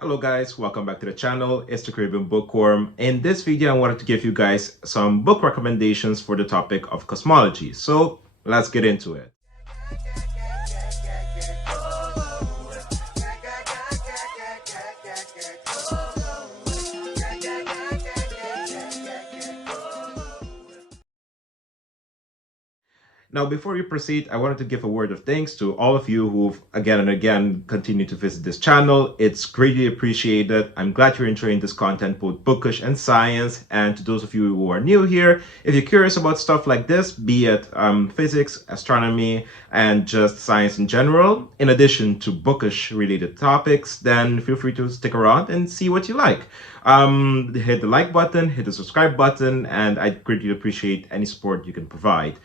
Hello guys, welcome back to the channel. It's the Caribbean Bookworm. In this video, I wanted to give you guys some book recommendations for the topic of cosmology. So let's get into it. Now, before we proceed, I wanted to give a word of thanks to all of you who've again and again continued to visit this channel. It's greatly appreciated. I'm glad you're enjoying this content, both bookish and science. And to those of you who are new here, if you're curious about stuff like this, be it physics, astronomy, and just science in general, in addition to bookish related topics, then feel free to stick around and see what you like. Hit the like button, hit the subscribe button, and I'd greatly appreciate any support you can provide.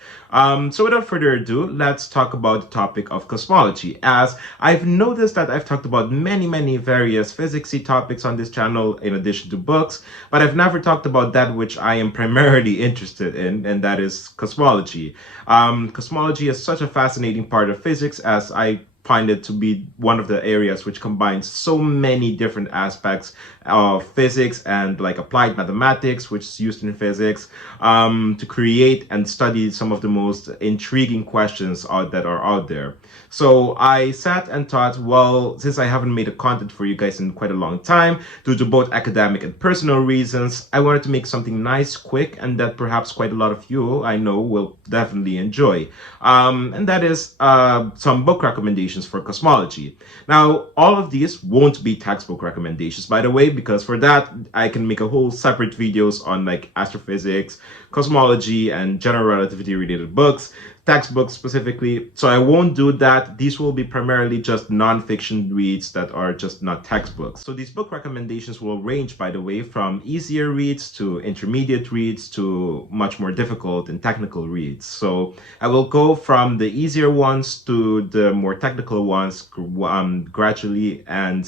So without further ado, let's talk about the topic of cosmology, as I've noticed that I've talked about many various physicsy topics on this channel in addition to books, but I've never talked about that which I am primarily interested in, and that is cosmology. Cosmology is such a fascinating part of physics, as I find it to be one of the areas which combines so many different aspects of physics and like applied mathematics, which is used in physics, to create and study some of the most intriguing questions that are out there. So I sat and thought, well, since I haven't made a content for you guys in quite a long time, due to both academic and personal reasons, I wanted to make something nice, quick, and that perhaps quite a lot of you I know will definitely enjoy. And that is some book recommendations for cosmology. Now, all of these won't be textbook recommendations, by the way, because for that, I can make a whole separate videos on like astrophysics, cosmology, and general relativity related books, textbooks specifically. So I won't do that. These will be primarily just non-fiction reads that are just not textbooks. So these book recommendations will range, by the way, from easier reads to intermediate reads to much more difficult and technical reads. So I will go from the easier ones to the more technical ones gradually, and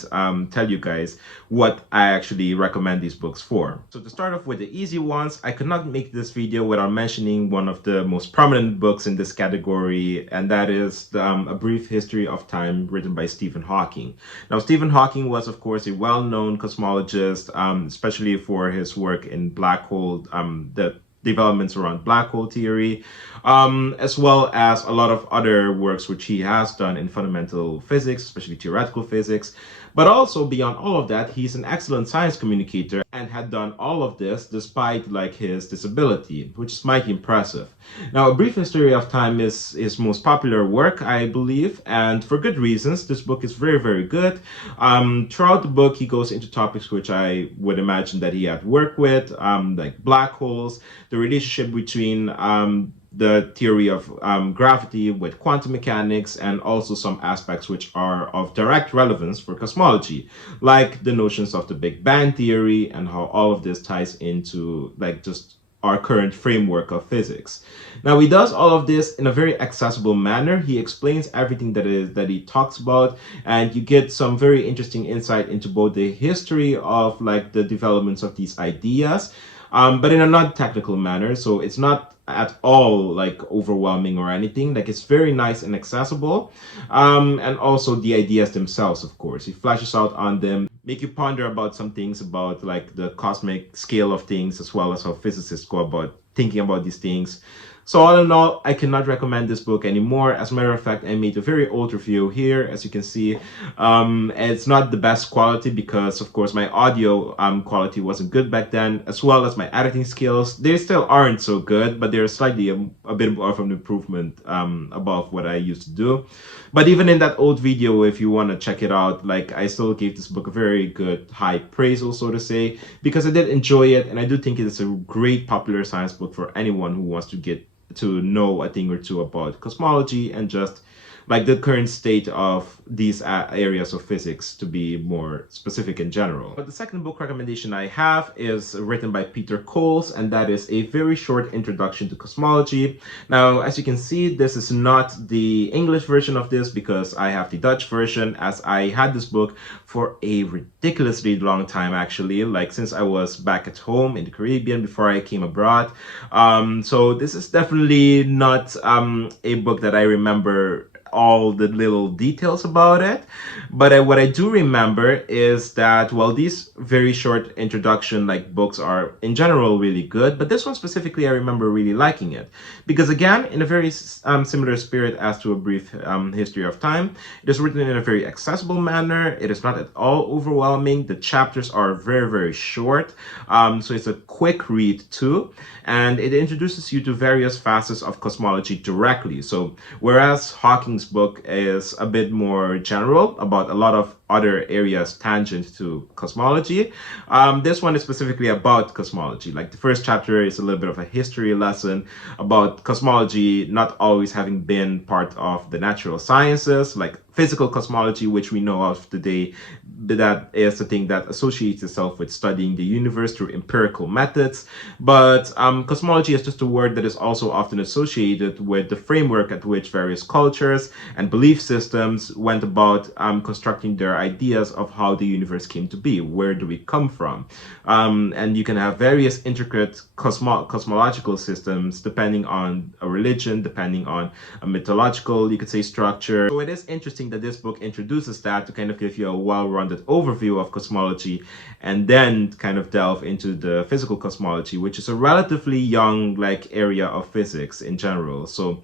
tell you guys what I actually recommend these books for. So to start off with the easy ones, I could not make this video without mentioning one of the most prominent books in this category, and that is A Brief History of Time, written by Stephen Hawking. Now, Stephen Hawking was, of course, a well-known cosmologist, especially for his work in black hole, the developments around black hole theory, as well as a lot of other works which he has done in fundamental physics, especially theoretical physics. But also beyond all of that, he's an excellent science communicator and had done all of this despite like his disability, which is mighty impressive. Now, A Brief History of Time is his most popular work, I believe, and for good reasons. This book is very good. Throughout the book, he goes into topics which I would imagine that he had worked with, like black holes, the relationship between the theory of gravity with quantum mechanics, and also some aspects which are of direct relevance for cosmology, like the notions of the Big Bang theory and how all of this ties into like just our current framework of physics. Now, he does all of this in a very accessible manner. He explains everything that he talks about, and you get some very interesting insight into both the history of like the developments of these ideas, but in a non-technical manner. So it's not at all like overwhelming or anything. Like, it's very nice and accessible, and also the ideas themselves, of course, he flashes out on them, make you ponder about some things about like the cosmic scale of things, as well as how physicists go about thinking about these things. So all in all, I cannot recommend this book anymore. As a matter of fact, I made a very old review here, as you can see. It's not the best quality because, of course, my audio quality wasn't good back then, as well as my editing skills. They still aren't so good, but they're slightly a bit of an improvement above what I used to do. But even in that old video, if you want to check it out, like, I still gave this book a very good high praise, so to say, because I did enjoy it, and I do think it is a great popular science book for anyone who wants to get to know a thing or two about cosmology and just like the current state of these areas of physics, to be more specific in general. But the second book recommendation I have is written by Peter Coles, and that is A Very Short Introduction to Cosmology. Now, as you can see, this is not the English version of this because I have the Dutch version, as I had this book for a ridiculously long time, actually, like since I was back at home in the Caribbean before I came abroad. So this is definitely not a book that I remember all the little details about it. But what I do remember is that, well, these very short introduction like books are in general really good, but this one specifically I remember really liking it because, again, in a very similar spirit as to A Brief History of Time, it is written in a very accessible manner. It is not at all overwhelming. The chapters are very, very short, so it's a quick read too, and it introduces you to various facets of cosmology directly. So whereas Hawking's book is a bit more general about a lot of other areas tangent to cosmology, this one is specifically about cosmology. Like the first chapter is a little bit of a history lesson about cosmology not always having been part of the natural sciences, like physical cosmology, which we know of today, that is the thing that associates itself with studying the universe through empirical methods. But cosmology is just a word that is also often associated with the framework at which various cultures and belief systems went about constructing their ideas of how the universe came to be. Where do we come from? And you can have various intricate cosmological systems depending on a religion, depending on a mythological, you could say, structure. So it is interesting that this book introduces that to kind of give you a well-rounded overview of cosmology and then kind of delve into the physical cosmology, which is a relatively young like area of physics in general. So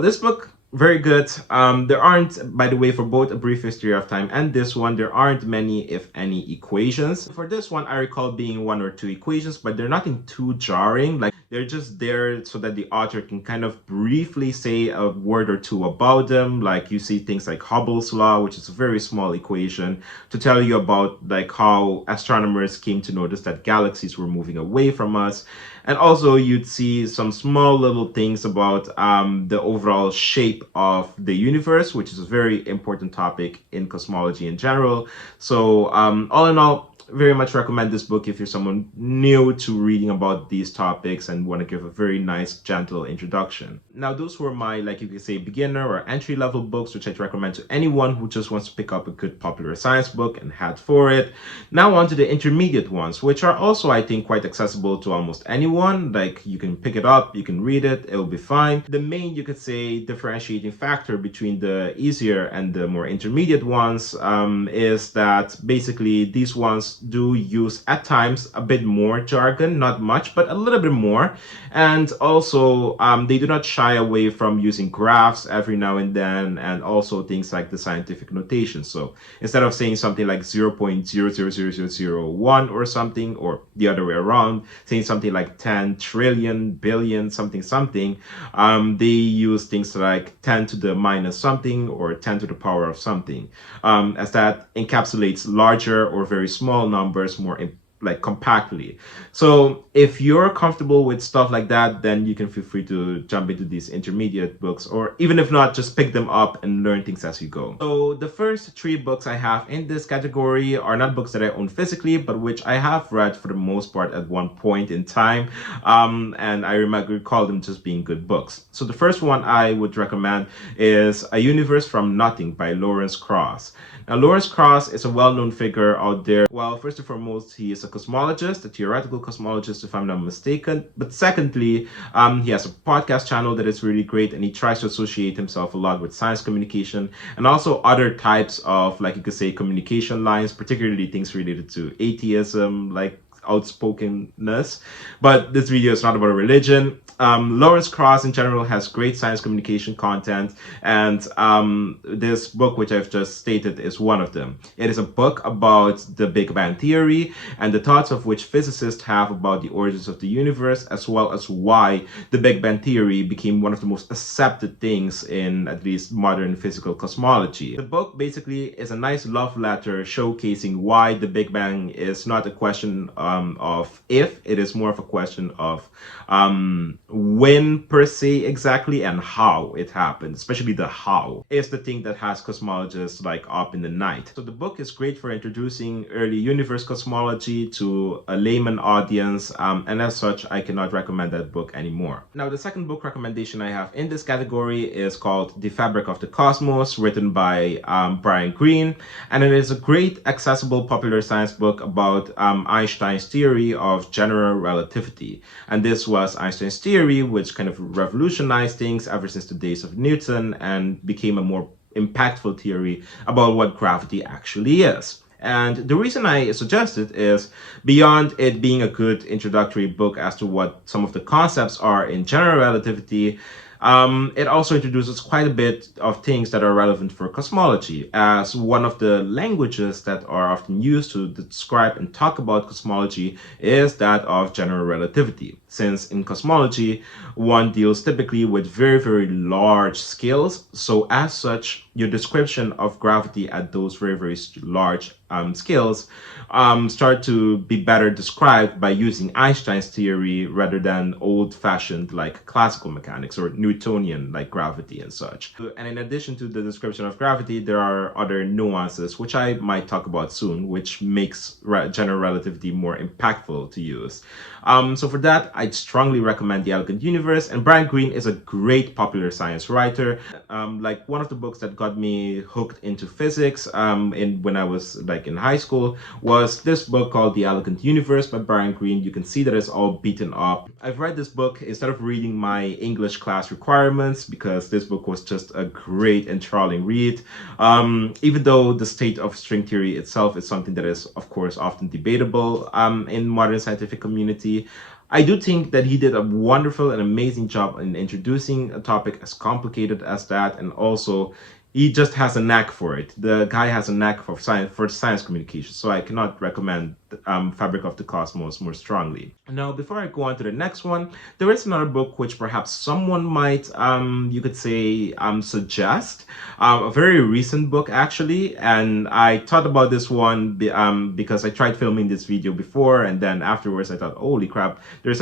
this book, very good. There aren't, by the way, for both A Brief History of Time and this one, there aren't many, if any, equations. For this one, I recall being one or two equations, but they're nothing too jarring. Like they're just there so that the author can kind of briefly say a word or two about them. Like you see things like Hubble's law, which is a very small equation to tell you about like how astronomers came to notice that galaxies were moving away from us. And also you'd see some small little things about the overall shape of the universe, which is a very important topic in cosmology in general. So all in all, very much recommend this book if you're someone new to reading about these topics and want to give a very nice, gentle introduction. Now, those were my, like you could say, beginner or entry-level books, which I'd recommend to anyone who just wants to pick up a good popular science book and head for it. Now on to the intermediate ones, which are also, I think, quite accessible to almost anyone. Like, you can pick it up, you can read it, it'll be fine. The main, you could say, differentiating factor between the easier and the more intermediate ones is that basically these ones do use at times a bit more jargon, not much, but a little bit more. And also they do not shy away from using graphs every now and then, and also things like the scientific notation. So instead of saying something like 0.000001 or something, or the other way around, saying something like 10 trillion billion something something, they use things like 10 to the minus something or 10 to the power of something, as that encapsulates larger or very small numbers more like compactly. So if you're comfortable with stuff like that, then you can feel free to jump into these intermediate books, or even if not, just pick them up and learn things as you go. So the first three books I have in this category are not books that I own physically, but which I have read for the most part at one point in time, and I recall them just being good books. So the first one I would recommend is A Universe from Nothing by Lawrence Krauss. Now, Lawrence Krauss is a well-known figure out there. Well, first and foremost, he is a cosmologist, a theoretical cosmologist, if I'm not mistaken. But secondly, he has a podcast channel that is really great, and he tries to associate himself a lot with science communication and also other types of, like you could say, communication lines, particularly things related to atheism, like outspokenness. But this video is not about religion. Lawrence Krauss in general has great science communication content, and this book, which I've just stated, is one of them. It is a book about the Big Bang Theory and the thoughts of which physicists have about the origins of the universe, as well as why the Big Bang Theory became one of the most accepted things in at least modern physical cosmology. The book basically is a nice love letter showcasing why the Big Bang is not a question of if, it is more of a question of when per se exactly, and how it happened. Especially the how is the thing that has cosmologists like up in the night. So the book is great for introducing early universe cosmology to a layman audience, and as such I cannot recommend that book anymore. Now, the second book recommendation I have in this category is called The Fabric of the Cosmos, written by Brian Greene, and it is a great accessible popular science book about Einstein's Einstein's theory of general relativity. And this was Einstein's theory, which kind of revolutionized things ever since the days of Newton and became a more impactful theory about what gravity actually is. And the reason I suggest it is beyond it being a good introductory book as to what some of the concepts are in general relativity, it also introduces quite a bit of things that are relevant for cosmology, as one of the languages that are often used to describe and talk about cosmology is that of general relativity. Since in cosmology, one deals typically with very, very large scales. So as such, your description of gravity at those very, very large scales start to be better described by using Einstein's theory rather than old-fashioned like classical mechanics or Newtonian like gravity and such. And in addition to the description of gravity, there are other nuances which I might talk about soon, which makes general relativity more impactful to use. So for that, I'd strongly recommend The Elegant Universe, and Brian Greene is a great popular science writer. Like one of the books that got me hooked into physics when I was like in high school was this book called The Elegant Universe by Brian Greene. You can see that it's all beaten up. I've read this book instead of reading my English class requirements because this book was just a great enthralling read. Even though the state of string theory itself is something that is, of course, often debatable in modern scientific community, I do think that he did a wonderful and amazing job in introducing a topic as complicated as that, and also he just has a knack for it. The guy has a knack for science communication, so I cannot recommend Fabric of the Cosmos more strongly. Now, before I go on to the next one, there is another book which perhaps someone might, you could say, suggest. A very recent book, actually, and I thought about this one because I tried filming this video before, and then afterwards I thought, holy crap, there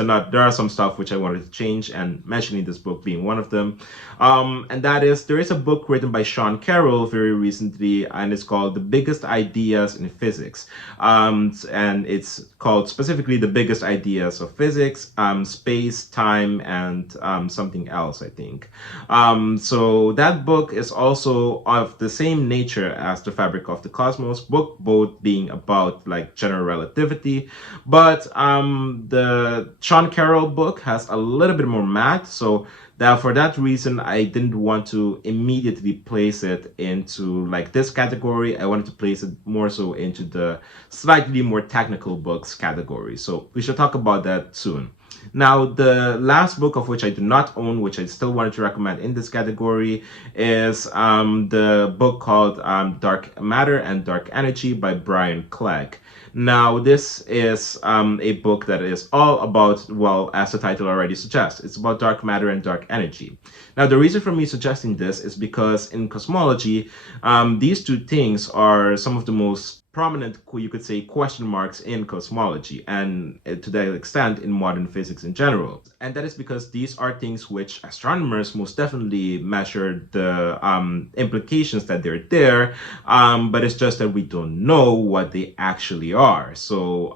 are some stuff which I wanted to change, and mentioning this book being one of them. And that is, there is a book written by Sean Carroll very recently, and it's called The Biggest Ideas in Physics. And it's called specifically The Biggest Ideas of Physics, Space, Time, and something else, I think. So that book is also of the same nature as The Fabric of the Cosmos book, both being about like general relativity. But the Sean Carroll book has a little bit more math, so for that reason, I didn't want to immediately place it into like this category. I wanted to place it more so into the slightly more technical books category. So we should talk about that soon. Now, the last book of which I do not own, which I still wanted to recommend in this category, is the book called Dark Matter and Dark Energy by Brian Clegg. Now, this is a book that is all about, well, as the title already suggests, it's about dark matter and dark energy. Now, the reason for me suggesting this is because in cosmology, these two things are some of the most prominent, you could say, question marks in cosmology, and to that extent in modern physics in general. And that is because these are things which astronomers most definitely measure the implications that they're there, but it's just that we don't know what they actually are. So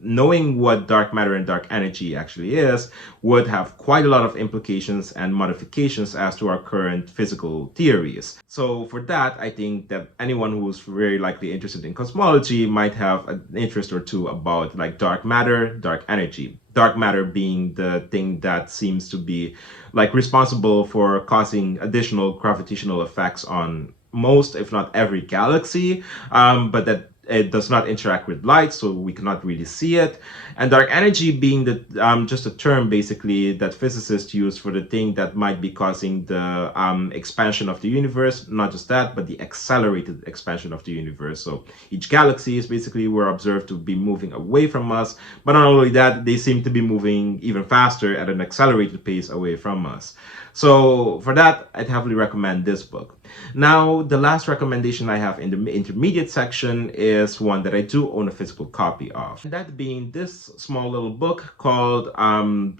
knowing what dark matter and dark energy actually is would have quite a lot of implications and modifications as to our current physical theories. So for that, I think that anyone who's very likely interested in cosmology might have an interest or two about like dark matter, dark energy. Dark matter being the thing that seems to be like responsible for causing additional gravitational effects on most, if not every galaxy, but that it does not interact with light, so we cannot really see it. And dark energy being the just a term basically that physicists use for the thing that might be causing the expansion of the universe. Not just that, but the accelerated expansion of the universe. So each galaxy is basically we're observed to be moving away from us, but not only that, they seem to be moving even faster at an accelerated pace away from us. So for that, I'd heavily recommend this book. Now, the last recommendation I have in the intermediate section is one that I do own a physical copy of. That being this small little book called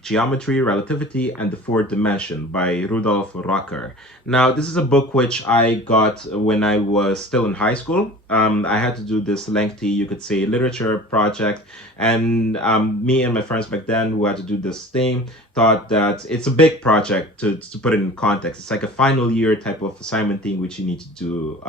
Geometry, Relativity, and the Fourth Dimension by Rudolf Rocker. Now, this is a book which I got when I was still in high school. I had to do this lengthy, you could say, literature project, and me and my friends back then who had to do this thing thought that it's a big project. To put it in context, it's like a final year type of assignment thing which you need to do,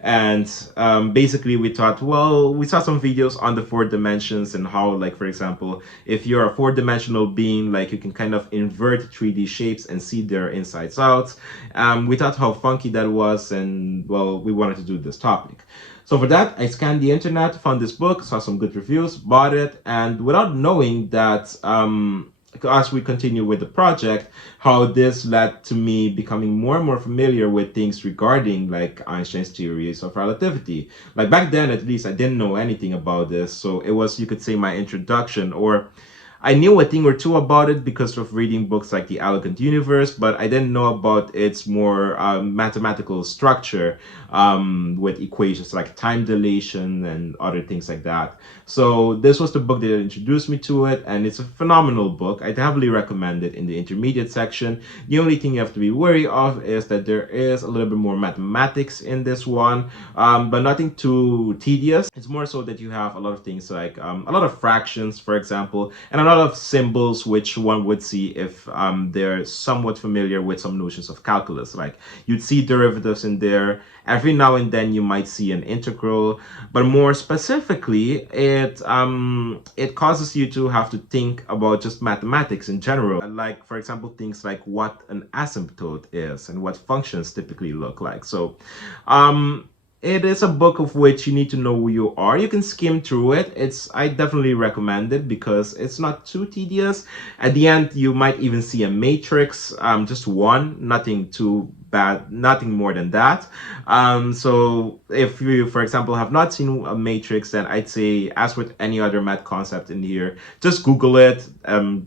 and basically we thought, well, we saw some videos on the four dimensions and how, like, for example, if you're a four-dimensional being, like, you can kind of invert 3D shapes and see their insides out. We thought how funky that was, and well, we wanted to do this topic. So for that, I scanned the internet, found this book, saw some good reviews, bought it, and without knowing that, as we continue with the project, how this led to me becoming more and more familiar with things regarding, like, Einstein's theories of relativity. Like, back then, at least, I didn't know anything about this, so it was, you could say, my introduction, or I knew a thing or two about it because of reading books like The Elegant Universe, but I didn't know about its more mathematical structure, with equations like time dilation and other things like that. So this was the book that introduced me to it, and it's a phenomenal book. I'd heavily recommend it in the intermediate section. The only thing you have to be wary of is that there is a little bit more mathematics in this one, but nothing too tedious. It's more so that you have a lot of things like a lot of fractions, for example, and a lot of symbols which one would see if they're somewhat familiar with some notions of calculus. Like, you'd see derivatives in there. Every now and then you might see an integral, but more specifically, it causes you to have to think about just mathematics in general. Like, for example, things like what an asymptote is and what functions typically look like. So, it is a book of which you need to know who you are. You can skim through it. I definitely recommend it because it's not too tedious. At the end, you might even see a matrix, just one, nothing too bad, nothing more than that. So if you, for example, have not seen a matrix, then I'd say, as with any other math concept in here, just Google it,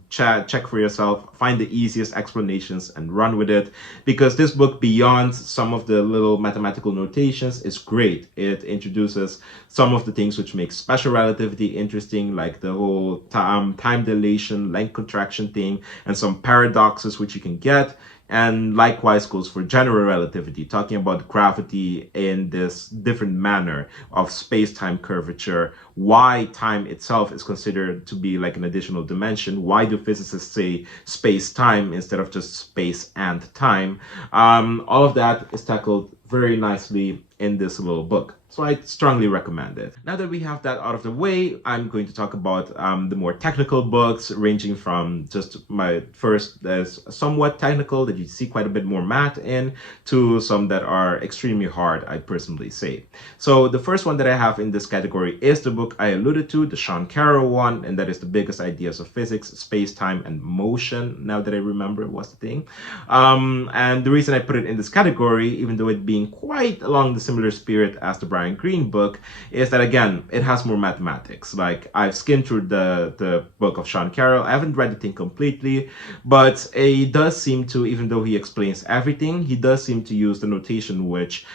check for yourself, find the easiest explanations and run with it, because this book, beyond some of the little mathematical notations, is great. It introduces some of the things which make special relativity interesting, like the whole time dilation, length contraction thing, and some paradoxes which you can get. And likewise goes for general relativity, talking about gravity in this different manner of space-time curvature, why time itself is considered to be like an additional dimension, why do physicists say space-time instead of just space and time. All of that is tackled very nicely in this little book. So I strongly recommend it. Now that we have that out of the way, I'm going to talk about the more technical books, ranging from just my first that's somewhat technical that you see quite a bit more math in, to some that are extremely hard, I personally say. So the first one that I have in this category is the book I alluded to, the Sean Carroll one, and that is The Biggest Ideas of Physics, Space, Time, and Motion. Now that I remember it was the thing. And the reason I put it in this category, even though it being quite along the similar spirit as the Brian Greene book, is that, again, it has more mathematics. Like, I've skimmed through the book of Sean Carroll. I haven't read the thing completely, but he does seem to, even though he explains everything, he does seem to use the notation which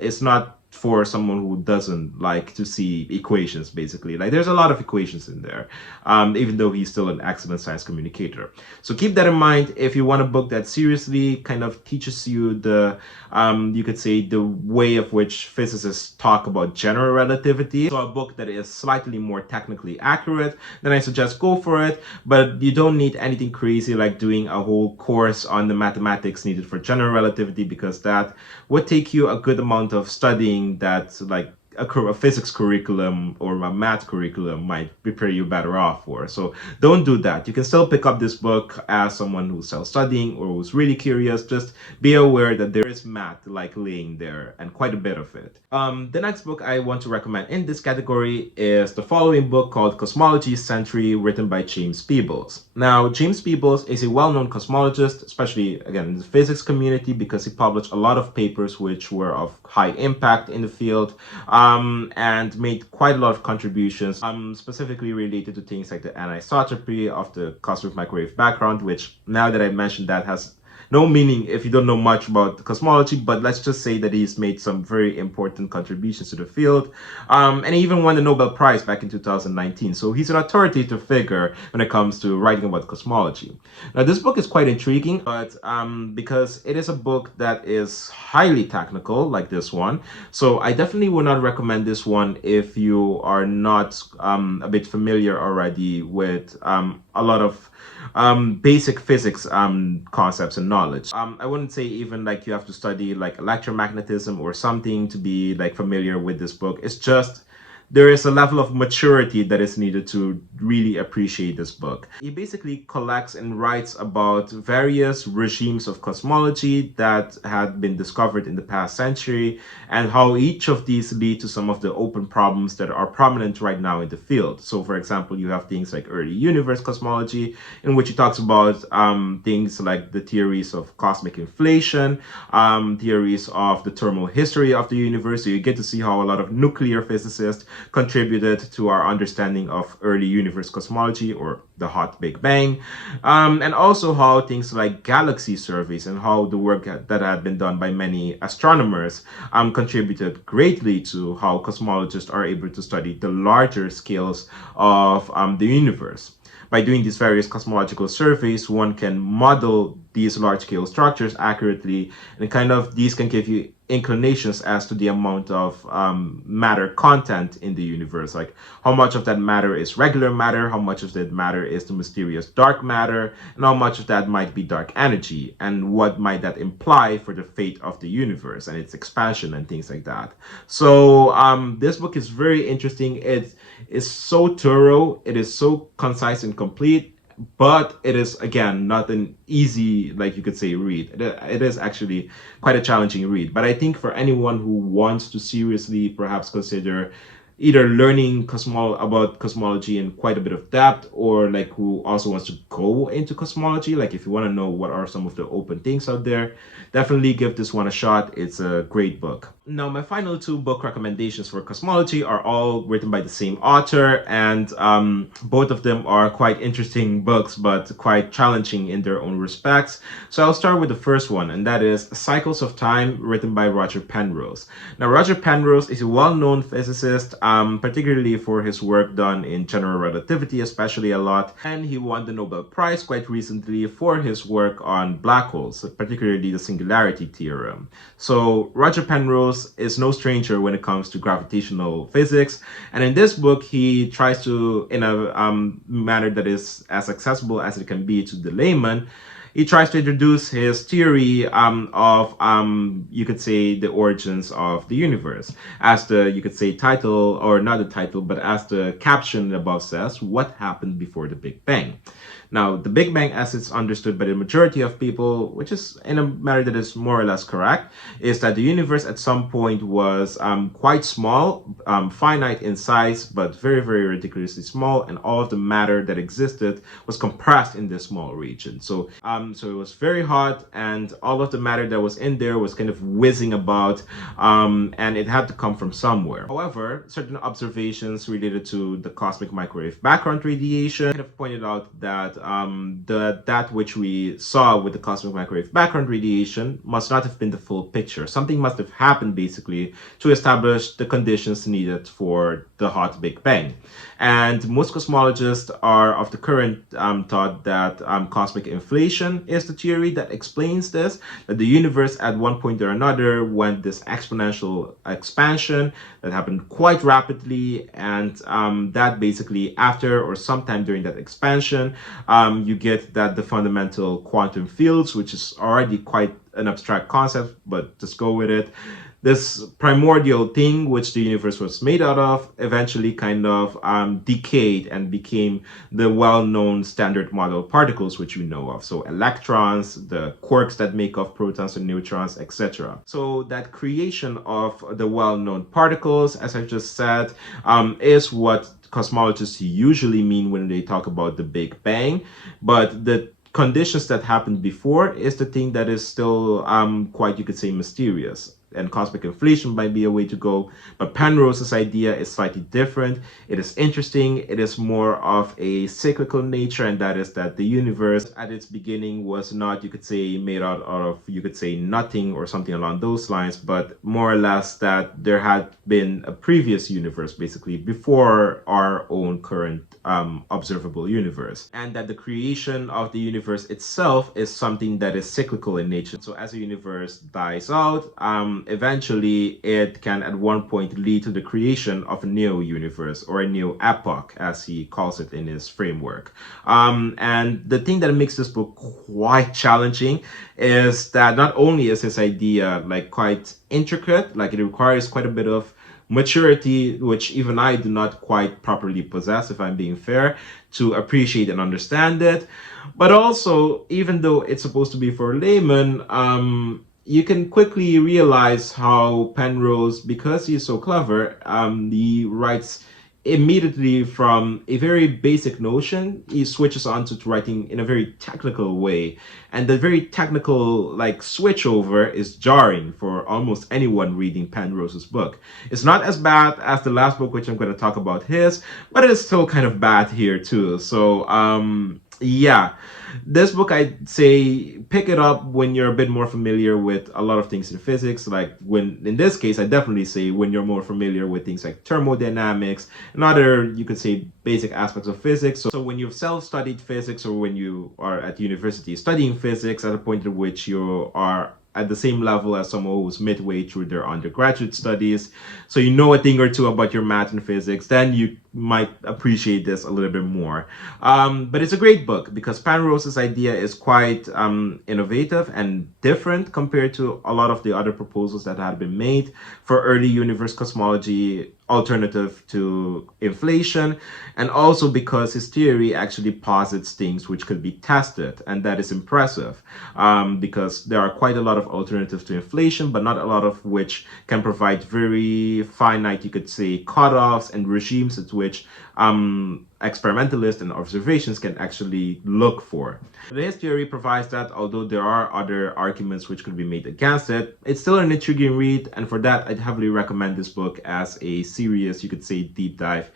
is not for someone who doesn't like to see equations, basically. Like, there's a lot of equations in there, even though he's still an excellent science communicator. So keep that in mind if you want a book that seriously kind of teaches you the, you could say, the way of which physicists talk about general relativity. So a book that is slightly more technically accurate, then I suggest go for it. But you don't need anything crazy like doing a whole course on the mathematics needed for general relativity, because that would take you a good amount of studying that, like, a physics curriculum or a math curriculum might prepare you better off for. So don't do that. You can still pick up this book as someone who's self-studying or who's really curious. Just be aware that there is math like laying there, and quite a bit of it. The next book I want to recommend in this category is the following book called Cosmology Century, written by James Peebles. Now, James Peebles is a well-known cosmologist, especially, again, in the physics community, because he published a lot of papers which were of high impact in the field, and made quite a lot of contributions, specifically related to things like the anisotropy of the cosmic microwave background, which, now that I mentioned that, has No meaning if you don't know much about cosmology, but let's just say that he's made some very important contributions to the field. And he even won the Nobel Prize back in 2019. So he's an authoritative figure when it comes to writing about cosmology. Now, this book is quite intriguing, but because it is a book that is highly technical, like this one. So I definitely would not recommend this one if you are not a bit familiar already with a lot of basic physics concepts and knowledge. I wouldn't say even like you have to study like electromagnetism or something to be like familiar with this book. It's just there is a level of maturity that is needed to really appreciate this book. He basically collects and writes about various regimes of cosmology that had been discovered in the past century and how each of these lead to some of the open problems that are prominent right now in the field. So, for example, you have things like early universe cosmology, in which he talks about things like the theories of cosmic inflation, theories of the thermal history of the universe. So you get to see how a lot of nuclear physicists contributed to our understanding of early universe cosmology, or the hot Big Bang, and also how things like galaxy surveys and how the work that had been done by many astronomers contributed greatly to how cosmologists are able to study the larger scales of the universe. By doing these various cosmological surveys, one can model these large-scale structures accurately, and kind of these can give you inclinations as to the amount of matter content in the universe, like how much of that matter is regular matter, how much of that matter is the mysterious dark matter, and how much of that might be dark energy, and what might that imply for the fate of the universe and its expansion and things like that. So this book is very interesting. It is so thorough, it is so concise and complete, but it is, again, not an easy, like you could say, read. It is actually quite a challenging read, but I think for anyone who wants to seriously perhaps consider either learning about cosmology in quite a bit of depth, or like who also wants to go into cosmology, like if you want to know what are some of the open things out there, definitely give this one a shot. It's a great book. Now, my final two book recommendations for cosmology are all written by the same author, and both of them are quite interesting books, but quite challenging in their own respects. So I'll start with the first one, and that is Cycles of Time, written by Roger Penrose. Now, Roger Penrose is a well-known physicist, particularly for his work done in general relativity, especially a lot, and he won the Nobel Prize quite recently for his work on black holes, particularly the singularity theorem. So Roger Penrose is no stranger when it comes to gravitational physics, and in this book he tries to, in a manner that is as accessible as it can be to the layman, he tries to introduce his theory of, you could say, the origins of the universe. As the, you could say, title, or not the title, but as the caption above says, what happened before the Big Bang? Now, the Big Bang, as it's understood by the majority of people, which is in a manner that is more or less correct, is that the universe at some point was quite small, finite in size, but very, very ridiculously small, and all of the matter that existed was compressed in this small region. So it was very hot, and all of the matter that was in there was kind of whizzing about, and it had to come from somewhere. However, certain observations related to the cosmic microwave background radiation kind of pointed out that that which we saw with the cosmic microwave background radiation must not have been the full picture. Something must have happened basically to establish the conditions needed for the hot Big Bang. And most cosmologists are of the current thought that cosmic inflation is the theory that explains this, that the universe at one point or another went this exponential expansion that happened quite rapidly, and that basically after or sometime during that expansion, you get that the fundamental quantum fields, which is already quite an abstract concept, but just go with it. This primordial thing which the universe was made out of eventually kind of decayed and became the well-known standard model particles which we know of. So electrons, the quarks that make up protons and neutrons, etc. So that creation of the well-known particles, as I just said, is what cosmologists usually mean when they talk about the Big Bang. But the conditions that happened before is the thing that is still quite, you could say, mysterious. and cosmic inflation might be a way to go. But Penrose's idea is slightly different. It is interesting. It is more of a cyclical nature, and that is that the universe at its beginning was not, you could say, made out of, you could say, nothing or something along those lines, but more or less that there had been a previous universe, basically, before our own current observable universe, and that the creation of the universe itself is something that is cyclical in nature. So as a universe dies out, eventually it can at one point lead to the creation of a new universe or a new epoch, as he calls it in his framework. And the thing that makes this book quite challenging is that not only is his idea like quite intricate, like it requires quite a bit of maturity, which even I do not quite properly possess, if I'm being fair, to appreciate and understand it. But also, even though it's supposed to be for a layman, you can quickly realize how Penrose, because he's so clever, he writes immediately from a very basic notion. He switches on to writing in a very technical way, and the very technical like switch over is jarring for almost anyone reading Penrose's book. It's not as bad as the last book, which I'm going to talk about his, but it is still kind of bad here too. So yeah, this book, I'd say pick it up when you're a bit more familiar with a lot of things in physics. Like when, in this case, I definitely say when you're more familiar with things like thermodynamics and other, you could say, basic aspects of physics. So when you've self-studied physics, or when you are at university studying physics at a point at which you are at the same level as someone who's midway through their undergraduate studies, so you know a thing or two about your math and physics, then you might appreciate this a little bit more. But it's a great book because Penrose's idea is quite innovative and different compared to a lot of the other proposals that had been made for early universe cosmology alternative to inflation, and also because his theory actually posits things which could be tested, and that is impressive because there are quite a lot of alternatives to inflation, but not a lot of which can provide very finite, you could say, cutoffs and regimes at which experimentalists and observations can actually look for. His theory provides that although there are other arguments which could be made against it, it's still an intriguing read, and for that I'd heavily recommend this book as a serious, you could say, deep dive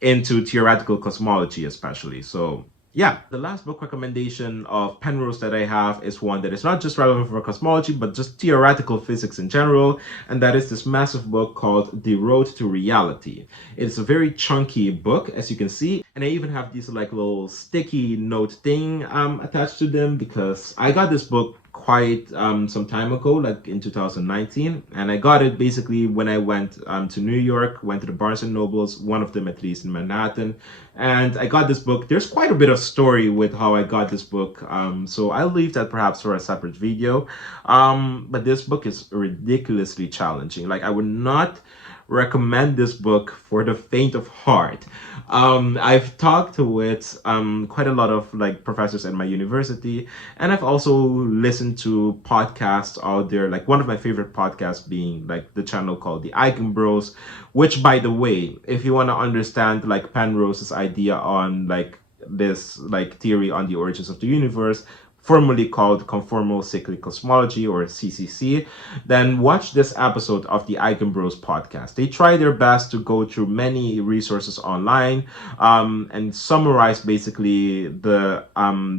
into theoretical cosmology especially. So yeah, the last book recommendation of Penrose that I have is one that is not just relevant for cosmology, but just theoretical physics in general, and that is this massive book called The Road to Reality. It's a very chunky book, as you can see, and I even have these like little sticky note thing attached to them because I got this book quite some time ago, like in 2019, and I got it basically when I went to New York, went to the Barnes and Nobles, one of them at least in Manhattan, and I got this book. There's quite a bit of story with how I got this book, so I'll leave that perhaps for a separate video, but this book is ridiculously challenging. Like, I would not recommend this book for the faint of heart. I've talked with quite a lot of like professors at my university, and I've also listened to podcasts out there. Like one of my favorite podcasts being like the channel called the Bros, which, by the way, if you want to understand like Penrose's idea on like this like theory on the origins of the universe, formerly called Conformal Cyclic Cosmology, or CCC, then watch this episode of the Bros podcast. They try their best to go through many resources online and summarize basically the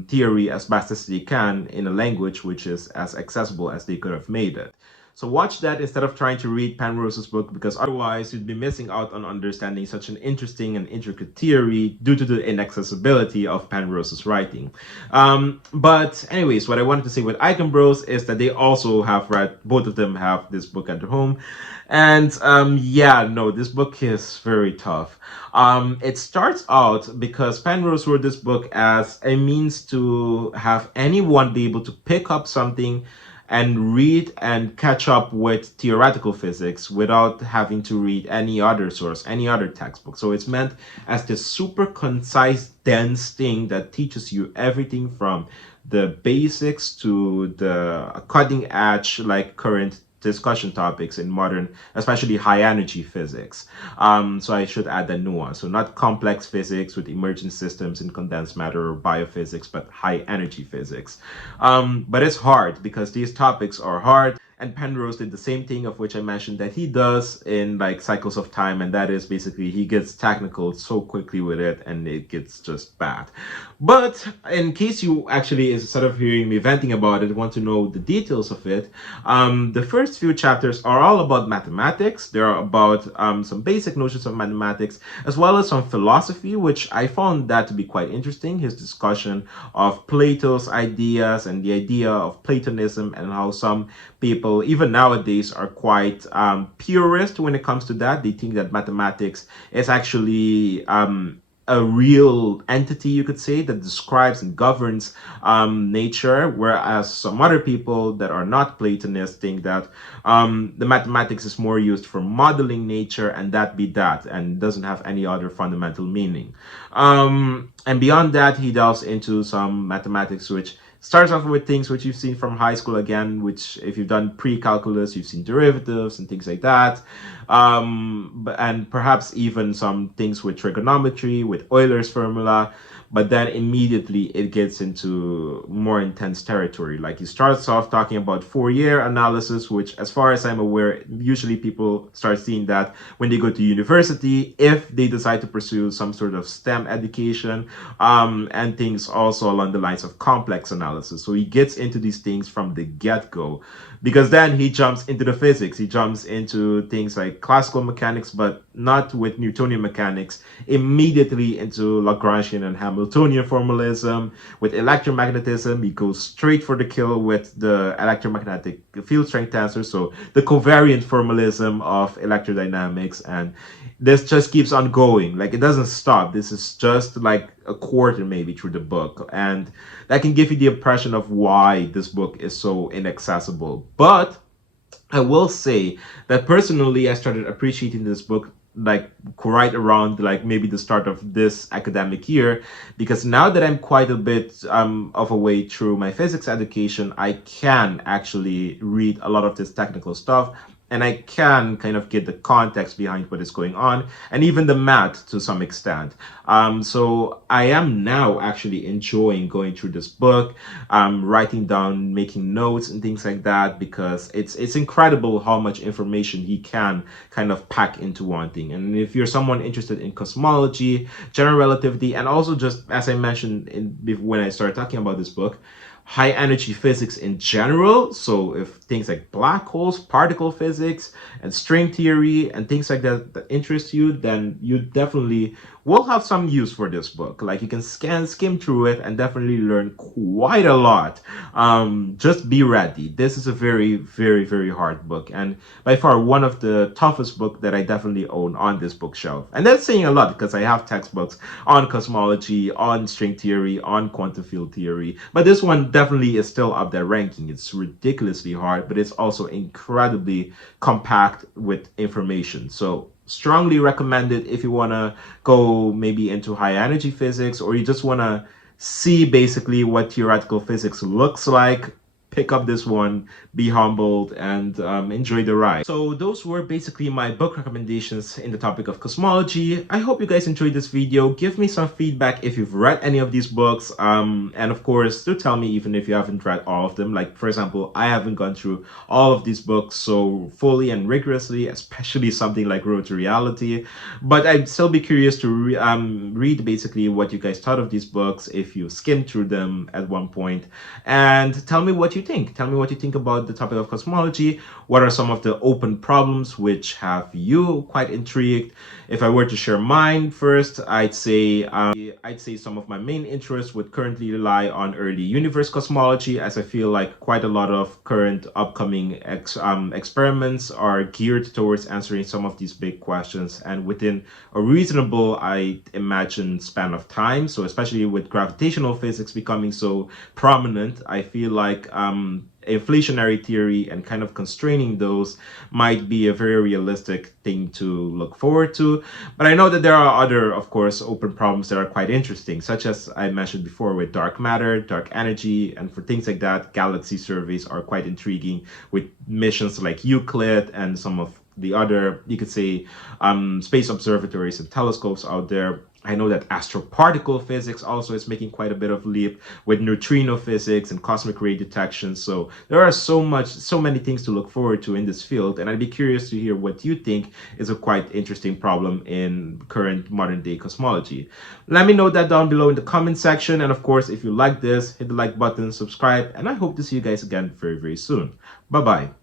theory as best as they can in a language which is as accessible as they could have made it. So watch that instead of trying to read Penrose's book, because otherwise you'd be missing out on understanding such an interesting and intricate theory due to the inaccessibility of Penrose's writing. But anyways, what I wanted to say with Bros is that they also have read, both of them have this book at their home. And yeah, no, this book is very tough. It starts out because Penrose wrote this book as a means to have anyone be able to pick up something and read and catch up with theoretical physics without having to read any other source, any other textbook. So it's meant as this super concise, dense thing that teaches you everything from the basics to the cutting edge, like current discussion topics in modern, especially high energy physics. So I should add that nuance. So not complex physics with emergent systems in condensed matter or biophysics, but high energy physics. But it's hard because these topics are hard. And Penrose did the same thing, of which I mentioned that he does in like Cycles of Time, and that is basically he gets technical so quickly with it and it gets just bad. But in case you actually, instead of hearing me venting about it, want to know the details of it, the first few chapters are all about mathematics. They're about some basic notions of mathematics, as well as some philosophy, which I found that to be quite interesting. His discussion of Plato's ideas and the idea of Platonism, and how some people, even nowadays, are quite purist when it comes to that. They think that mathematics is actually a real entity, you could say, that describes and governs nature, whereas some other people that are not Platonists think that the mathematics is more used for modeling nature, and that be that, and doesn't have any other fundamental meaning. And beyond that, he delves into some mathematics which starts off with things which you've seen from high school again, which if you've done pre-calculus, you've seen derivatives and things like that. And perhaps even some things with trigonometry, with Euler's formula. But then immediately it gets into more intense territory. Like he starts off talking about Fourier analysis, which, as far as I'm aware, usually people start seeing that when they go to university, if they decide to pursue some sort of STEM education, and things also along the lines of complex analysis. So he gets into these things from the get-go, because then he jumps into the physics. He jumps into things like classical mechanics, but not with Newtonian mechanics, immediately into Lagrangian and Hamiltonian formalism. With electromagnetism, he goes straight for the kill with the electromagnetic field strength tensor, so the covariant formalism of electrodynamics. And this just keeps on going. Like, it doesn't stop. This is just like a quarter maybe through the book, and that can give you the impression of why this book is so inaccessible. But I will say that personally, I started appreciating this book like right around like maybe the start of this academic year, because now that I'm quite a bit of a way through my physics education, I can actually read a lot of this technical stuff, and I can kind of get the context behind what is going on, and even the math to some extent. So I am now actually enjoying going through this book, writing down, making notes and things like that, because it's incredible how much information he can kind of pack into one thing. And if you're someone interested in cosmology, general relativity, and also just as I mentioned when I started talking about this book, high energy physics in general. So if things like black holes, particle physics, and string theory and things like that interest you, then you definitely will have some use for this book. Like, you can skim through it and definitely learn quite a lot. Just be ready. This is a very, very, very hard book, and by far one of the toughest book that I definitely own on this bookshelf. And that's saying a lot, because I have textbooks on cosmology, on string theory, on quantum field theory, but this one definitely is still up there ranking. It's ridiculously hard, but it's also incredibly compact with information. So strongly recommend it if you want to go maybe into high energy physics, or you just want to see basically what theoretical physics looks like. Pick up this one, be humbled, and enjoy the ride. So those were basically my book recommendations in the topic of cosmology. I hope you guys enjoyed this video. Give me some feedback if you've read any of these books, and of course do tell me even if you haven't read all of them. Like, for example, I haven't gone through all of these books so fully and rigorously, especially something like Road to Reality, but I'd still be curious to read basically what you guys thought of these books if you skimmed through them at one point, and tell me what you think. Tell me what you think about the topic of cosmology. What are some of the open problems which have you quite intrigued? If I were to share mine first, I'd say some of my main interests would currently lie on early universe cosmology, as I feel like quite a lot of current upcoming experiments are geared towards answering some of these big questions, and within a reasonable, I imagine, span of time. So especially with gravitational physics becoming so prominent, I feel like inflationary theory and kind of constraining those might be a very realistic thing to look forward to. But I know that there are other, of course, open problems that are quite interesting, such as I mentioned before with dark matter, dark energy, and for things like that, galaxy surveys are quite intriguing with missions like Euclid and some of the other, you could say, space observatories and telescopes out there. I know that astroparticle physics also is making quite a bit of leap with neutrino physics and cosmic ray detection. So there are so many things to look forward to in this field, and I'd be curious to hear what you think is a quite interesting problem in current modern day cosmology. Let me know that down below in the comment section, and of course, if you like this, hit the like button, subscribe, and I hope to see you guys again very, very soon. Bye bye.